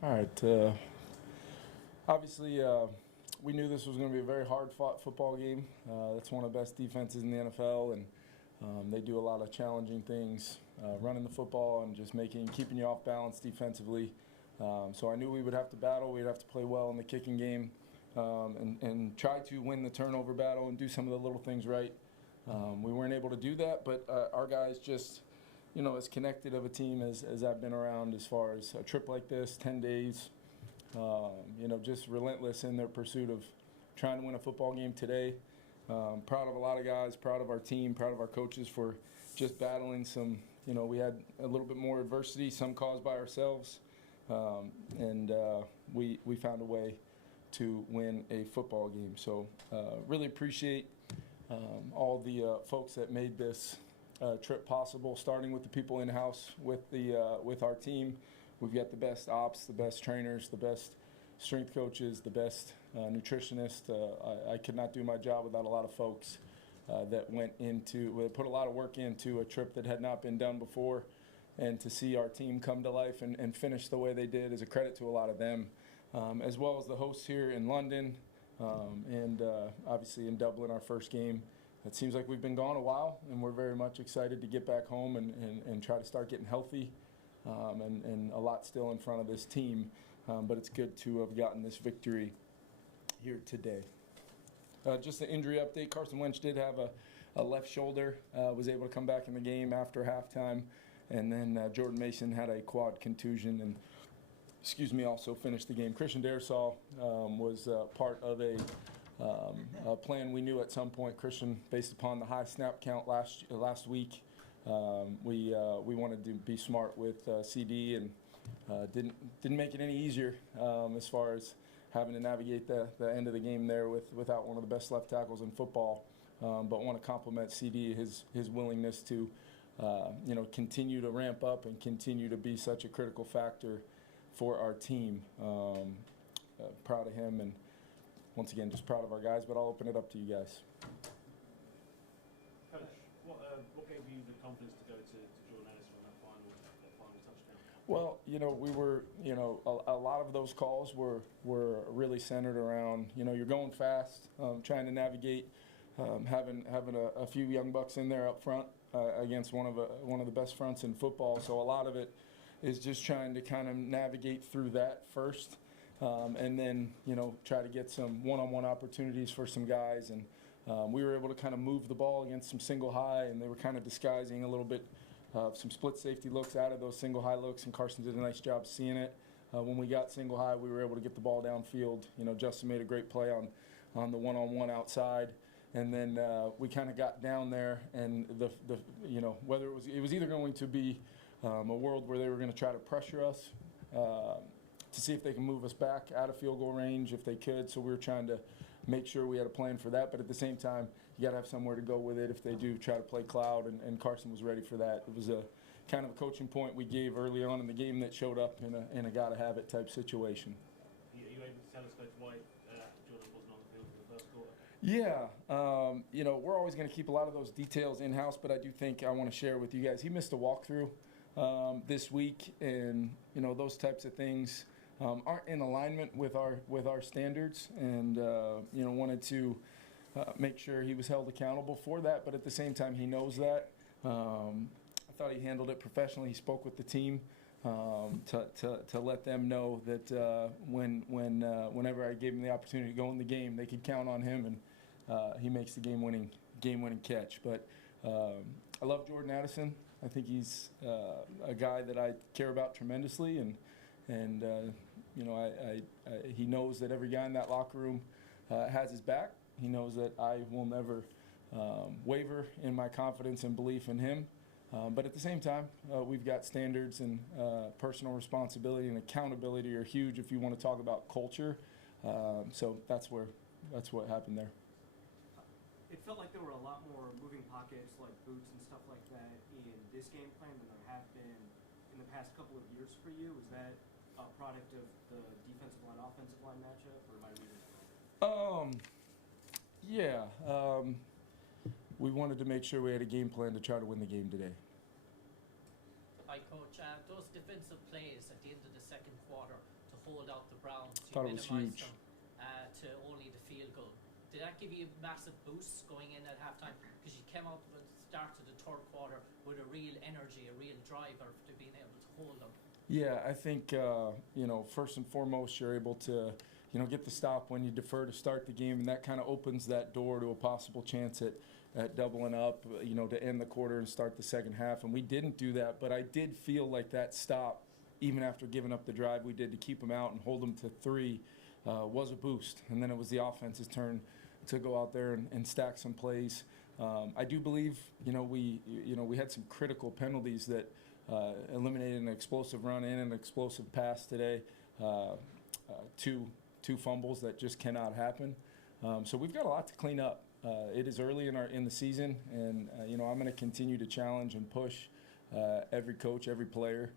All right. Obviously, we knew this was going to be a very hard-fought football game. That's one of the best defenses in the NFL, and they do a lot of challenging things, running the football and just keeping you off balance defensively. So I knew we would have to battle. We'd have to play well in the kicking game, and try to win the turnover battle and do some of the little things right. We weren't able to do that, but our guys just, as connected of a team as I've been around as far as a trip like this, 10 days, just relentless in their pursuit of trying to win a football game today. Proud of a lot of guys, proud of our team, proud of our coaches for just battling some, we had a little bit more adversity, some caused by ourselves, and we found a way to win a football game. So really appreciate all the folks that made this trip possible, starting with the people in-house with our team. We've got the best ops, the best trainers, the best strength coaches, the best nutritionists. I could not do my job without a lot of folks that put a lot of work into a trip that had not been done before. And to see our team come to life and finish the way they did is a credit to a lot of them, as well as the hosts here in London, and obviously in Dublin, our first game. It seems like we've been gone a while, and we're very much excited to get back home and try to start getting healthy, and a lot still in front of this team, but it's good to have gotten this victory here today. Just an injury update. Carson Wentz did have a left shoulder, was able to come back in the game after halftime, and then Jordan Mason had a quad contusion and also finished the game. Christian Darrisaw was part of a plan we knew at some point. Christian, based upon the high snap count last week, we wanted to be smart with CD, and didn't make it any easier as far as having to navigate the end of the game there without one of the best left tackles in football. But want to compliment CD, his willingness to continue to ramp up and continue to be such a critical factor for our team. Proud of him, and once again, just proud of our guys, but I'll open it up to you guys. Coach, what gave you the confidence to go to Jordan Addison on that final touchdown? Well, we were, a lot of those calls were really centered around, you're going fast, trying to navigate, having a few young bucks in there up front against one of the best fronts in football. So a lot of it is just trying to kind of navigate through that first, and then try to get some one-on-one opportunities for some guys. And we were able to kind of move the ball against some single high, and they were kind of disguising a little bit some split safety looks out of those single high looks, and Carson did a nice job seeing it. When we got single high, we were able to get the ball downfield. Justin made a great play on the one-on-one outside. And then we kind of got down there, and whether it was either going to be a world where they were going to try to pressure us to see if they can move us back out of field goal range if they could. So we were trying to make sure we had a plan for that. But at the same time, you got to have somewhere to go with it if they do try to play cloud, and Carson was ready for that. It was a kind of a coaching point we gave early on in the game that showed up in a got-to-have-it type situation. Are you able to tell us, Coach, why Jordan wasn't on the field for the first quarter? Yeah, we're always going to keep a lot of those details in-house, but I do think I want to share with you guys. He missed a walkthrough this week, and those types of things aren't in alignment with our standards, and wanted to make sure he was held accountable for that. But at the same time, he knows that. I thought he handled it professionally. He spoke with the team to let them know that whenever I gave him the opportunity to go in the game, they could count on him, and he makes the game-winning catch. But I love Jordan Addison. I think he's a guy that I care about tremendously, and he knows that every guy in that locker room has his back. He knows that I will never waver in my confidence and belief in him. But at the same time, we've got standards, and personal responsibility and accountability are huge if you want to talk about culture. So that's what happened there. It felt like there were a lot more moving pockets, like boots and stuff like that, in this game plan than there have been in the past couple of years for you. Was that a product of the defensive line, offensive line matchup, or am I reading it wrong? Yeah. We wanted to make sure we had a game plan to try to win the game today. Hi, Coach. Those defensive plays at the end of the second quarter to hold out the Browns. You Thought it was minimised huge. them to only the field goal. Did that give you massive boosts going in at halftime? Because you came out at the start of the third quarter with a real energy, a real driver to being able to hold them. Yeah, I think, first and foremost, you're able to, get the stop when you defer to start the game, and that kind of opens that door to a possible chance at doubling up, to end the quarter and start the second half. And we didn't do that, but I did feel like that stop, even after giving up the drive we did to keep them out and hold them to 3, was a boost. And then it was the offense's turn to go out there and stack some plays. I do believe, we had some critical penalties that eliminated an explosive run and an explosive pass today. Two fumbles that just cannot happen. So we've got a lot to clean up. It is early in the season, and I'm going to continue to challenge and push every coach, every player,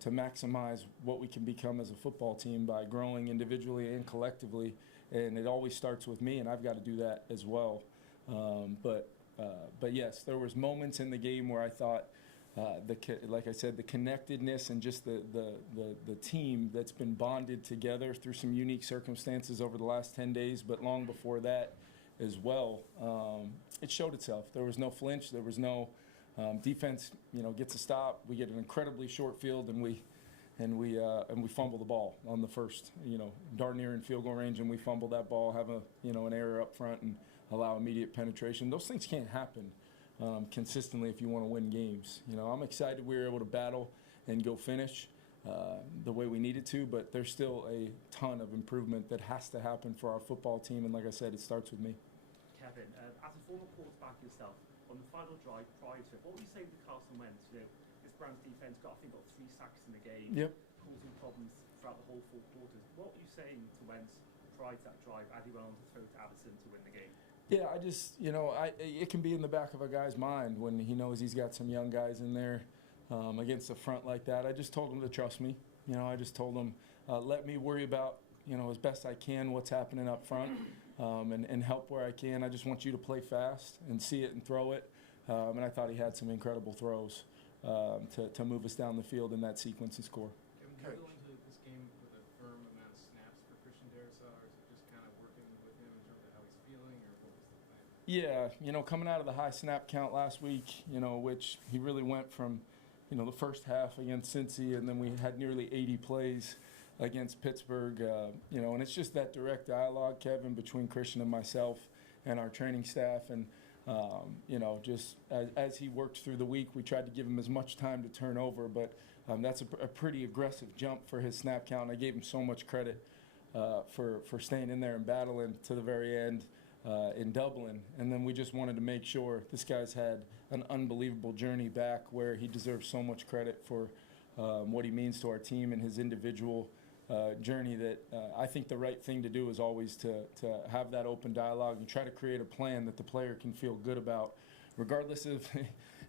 to maximize what we can become as a football team by growing individually and collectively. And it always starts with me, and I've got to do that as well. But yes, there was moments in the game where I thought, like I said, the connectedness and just the team that's been bonded together through some unique circumstances over the last 10 days, but long before that as well, it showed itself. There was no flinch. There was no defense. Gets a stop. We get an incredibly short field, and we fumble the ball on the first, darn near in field goal range, and we fumble that ball, have an error up front, and allow immediate penetration. Those things can't happen consistently if you want to win games. I'm excited we were able to battle and go finish the way we needed to, but there's still a ton of improvement that has to happen for our football team, and like I said, it starts with me. Kevin, as a former quarterback yourself, on the final drive prior to it, what would you say to Carson Wentz? This Browns defense got 3 sacks in the game, Yep. causing problems throughout the whole 4 quarters. What were you saying to Wentz prior to that drive as he went on to throw to Addison to win the game? Yeah, I just, it can be in the back of a guy's mind when he knows he's got some young guys in there against the front like that. I just told him to trust me. I just told him, let me worry about, as best I can what's happening up front and help where I can. I just want you to play fast and see it and throw it. And I thought he had some incredible throws to move us down the field in that sequence and score. Can we go into this game with a firm amount of snaps for Christian Darrisaw, or is it just kind of working with him in terms of how he's feeling, or what was the plan? Yeah, coming out of the high snap count last week, which he really went from, the first half against Cincy, and then we had nearly 80 plays against Pittsburgh, and it's just that direct dialogue, Kevin, between Christian and myself and our training staff. And, just as he worked through the week, we tried to give him as much time to turn over, but that's a pretty aggressive jump for his snap count. I gave him so much credit for staying in there and battling to the very end in Dublin. And then we just wanted to make sure this guy's had an unbelievable journey back where he deserves so much credit for what he means to our team and his individual journey that I think the right thing to do is always to have that open dialogue and try to create a plan that the player can feel good about, regardless of,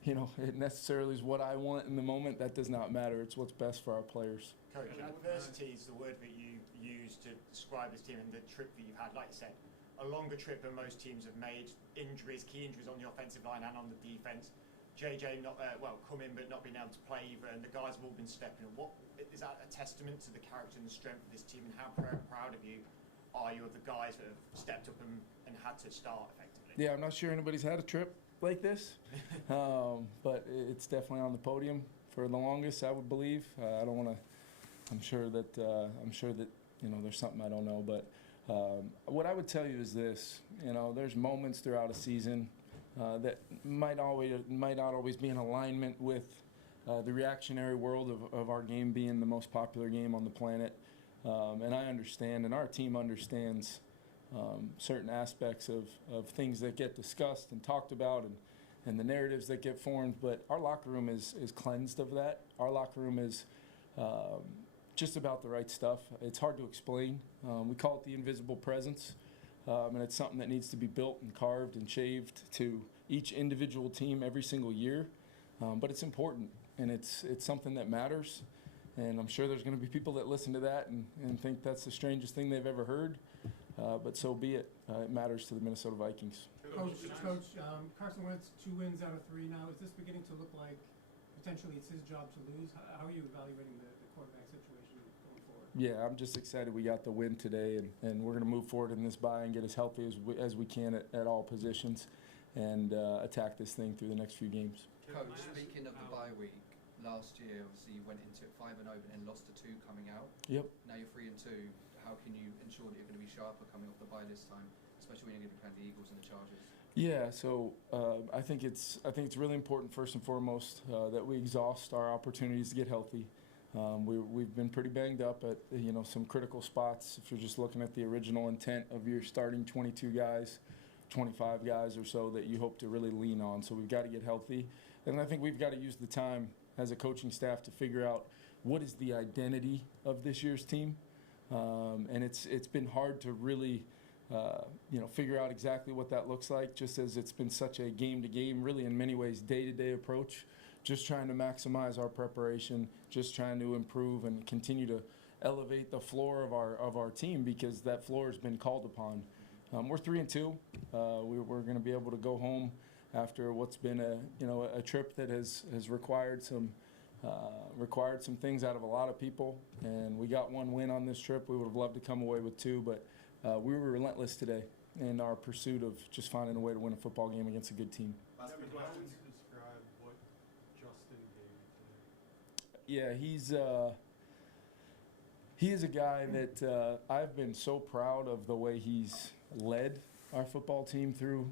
it necessarily is what I want in the moment. That does not matter. It's what's best for our players. Coach, adversity is the word that you use to describe this team and the trip that you've had. Like you said, a longer trip than most teams have made. Injuries, key injuries on the offensive line and on the defense. JJ come in but not being able to play either, and the guys have all been stepping up. What is that a testament to the character and the strength of this team, and how proud of you are you of the guys that have stepped up and had to start effectively? Yeah, I'm not sure anybody's had a trip like this, but it's definitely on the podium for the longest, I would believe. I don't want to. I'm sure that there's something I don't know, but what I would tell you is this: there's moments throughout a season that might not always be in alignment with the reactionary world of our game being the most popular game on the planet. And I understand, and our team understands certain aspects of things that get discussed and talked about and the narratives that get formed. But our locker room is cleansed of that. Our locker room is just about the right stuff. It's hard to explain. We call it the invisible presence. And it's something that needs to be built and carved and shaved to each individual team every single year. But it's important, and it's something that matters. And I'm sure there's going to be people that listen to that and think that's the strangest thing they've ever heard. But so be it. It matters to the Minnesota Vikings. Coach, Carson Wentz, 2 wins out of 3 now. Is this beginning to look like potentially it's his job to lose? How are you evaluating the quarterback situation going forward? Yeah, I'm just excited we got the win today, and we're going to move forward in this bye and get as healthy as we can at all positions and attack this thing through the next few games. Coach, speaking of the bye week, last year obviously you went into it 5-0 and then lost to 2 coming out. Yep. Now you're 3-2. How can you ensure that you're going to be sharper coming off the bye this time, especially when you're going to be playing the Eagles and the Chargers? Yeah, so I think it's really important first and foremost that we exhaust our opportunities to get healthy. We've been pretty banged up at some critical spots. If you're just looking at the original intent of your starting 22 guys, 25 guys or so that you hope to really lean on. So we've got to get healthy, and I think we've got to use the time as a coaching staff to figure out what is the identity of this year's team, and it's been hard to really figure out exactly what that looks like, just as it's been such a game-to-game, really in many ways day-to-day approach, just trying to maximize our preparation, just trying to improve and continue to elevate the floor of our team, because that floor has been called upon. We're 3-2. We're going to be able to go home after what's been a trip that has required some things out of a lot of people, and we got 1 win on this trip. We would have loved to come away with 2, but we were relentless today in our pursuit of just finding a way to win a football game against a good team. How would you describe what Justin gave you today? Yeah, he is a guy that I've been so proud of the way he's led our football team through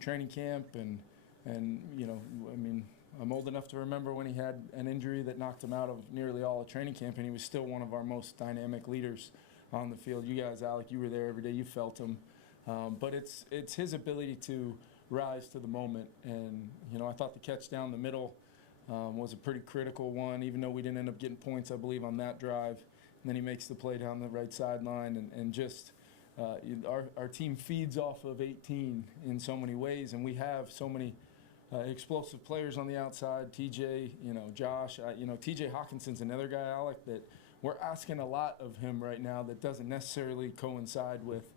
training camp, and I'm old enough to remember when he had an injury that knocked him out of nearly all of training camp, and he was still one of our most dynamic leaders on the field. You guys, Alec, you were there every day. You felt him. But it's his ability to rise to the moment. And, I thought the catch down the middle was a pretty critical one, even though we didn't end up getting points, I believe, on that drive. And then he makes the play down the right sideline. And just our team feeds off of 18 in so many ways. And we have so many explosive players on the outside. TJ, Josh, TJ Hawkinson's another guy, Alec, that we're asking a lot of him right now that doesn't necessarily coincide with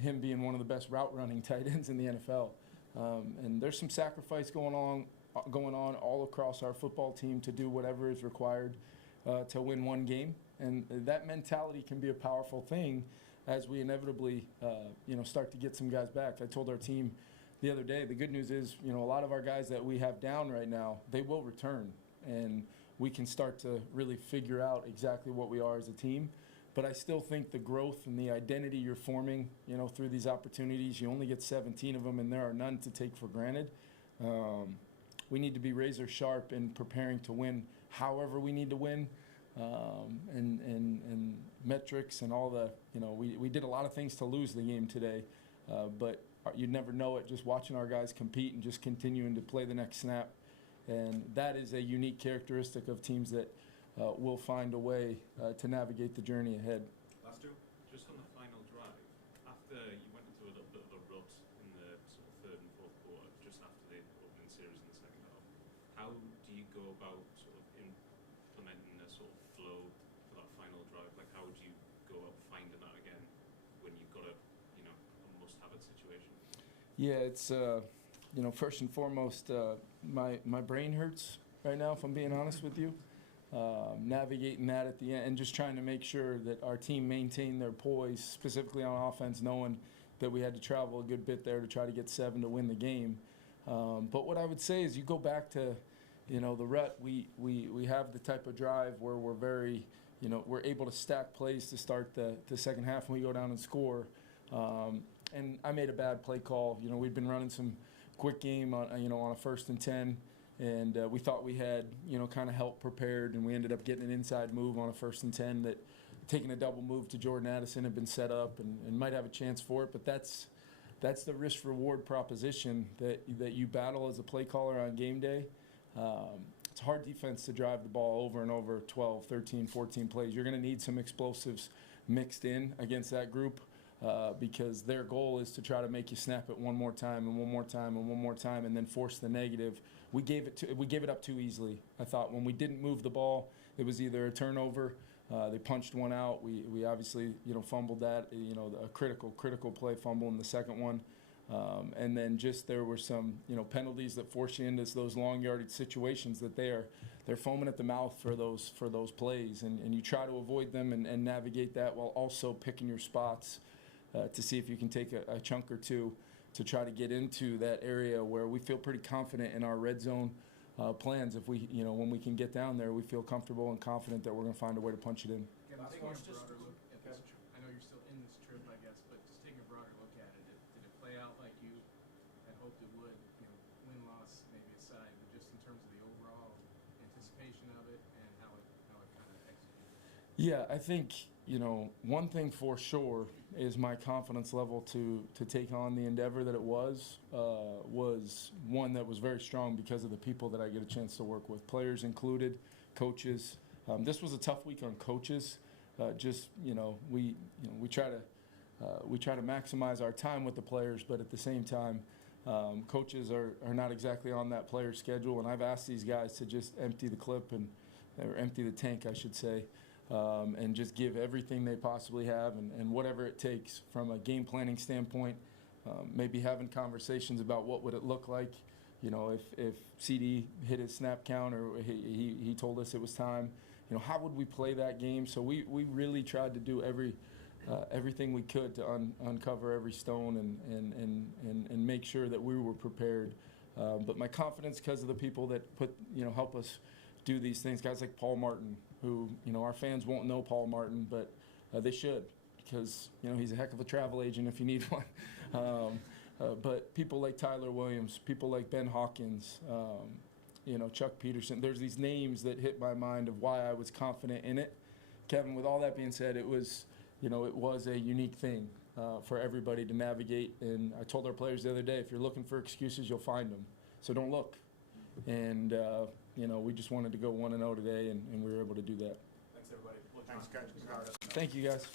him being one of the best route running tight ends in the NFL. And there's some sacrifice going on all across our football team to do whatever is required to win one game. And that mentality can be a powerful thing as we inevitably start to get some guys back. I told our team the other day, the good news is, a lot of our guys that we have down right now, they will return. And we can start to really figure out exactly what we are as a team. But I still think the growth and the identity you're forming, through these opportunities, you only get 17 of them, and there are none to take for granted. We need to be razor sharp in preparing to win however we need to win, and metrics and all the, we did a lot of things to lose the game today, but you'd never know it just watching our guys compete and just continuing to play the next snap. And that is a unique characteristic of teams that will find a way to navigate the journey ahead. Last two, just on the final drive, after you went into a little bit of a rut in the sort of third and fourth quarter, just after the opening series in the second half, how do you go about sort of implementing a sort of flow for that final drive? Like, how would you go about finding that again when you've got a must-have-it situation? Yeah, it's first and foremost, my brain hurts right now, if I'm being honest with you. Navigating that at the end and just trying to make sure that our team maintained their poise, specifically on offense, knowing that we had to travel a good bit there to try to get 7 to win the game. But what I would say is you go back to, the rut, we have the type of drive where we're very, we're able to stack plays to start the second half when we go down and score. And I made a bad play call. We'd been running some quick game on a 1st and 10, and we thought we had kind of help prepared, and we ended up getting an inside move on a 1st and 10 that taking a double move to Jordan Addison had been set up and might have a chance for it. But that's the risk reward proposition that you battle as a play caller on game day. It's hard defense to drive the ball over and over 12, 13, 14 plays. You're going to need some explosives mixed in against that group. Because their goal is to try to make you snap it one more time and one more time and one more time and then force the negative. We gave it up too easily. I thought when we didn't move the ball, it was either a turnover, they punched one out. We obviously fumbled that, a critical play fumble in the second one. And then just there were some, penalties that force you into those long yardage situations that they're foaming at the mouth for those plays, and you try to avoid them and navigate that while also picking your spots to see if you can take a chunk or two to try to get into that area where we feel pretty confident in our red zone plans. If we, when we can get down there, we feel comfortable and confident that we're going to find a way to punch it in. Taking a broader look at this, I know you're still in this trip, I guess, but just taking a broader look at it, did it play out like you had hoped it would? Win-loss maybe aside, but just in terms of the overall anticipation of it and how it kind of executed? Yeah, I think, one thing for sure is my confidence level to take on the endeavor that it was one that was very strong because of the people that I get a chance to work with, players included, coaches. This was a tough week on coaches. We try to maximize our time with the players, but at the same time, coaches are not exactly on that player schedule, and I've asked these guys to just empty the clip or empty the tank, I should say, and just give everything they possibly have and whatever it takes from a game planning standpoint. Maybe having conversations about what would it look like, if CD hit his snap count or he told us it was time. How would we play that game? So we really tried to do everything we could to uncover every stone and make sure that we were prepared. But my confidence, because of the people that help us do these things, guys like Paul Martin, who our fans won't know Paul Martin, but they should, because he's a heck of a travel agent if you need one. But people like Tyler Williams, people like Ben Hawkins, Chuck Peterson. There's these names that hit my mind of why I was confident in it. Kevin, with all that being said, it was a unique thing for everybody to navigate. And I told our players the other day, if you're looking for excuses, you'll find them. So don't look. And, we just wanted to go 1-0 today, and we were able to do that. Thanks, everybody. Thanks, Coach. Thank you, guys.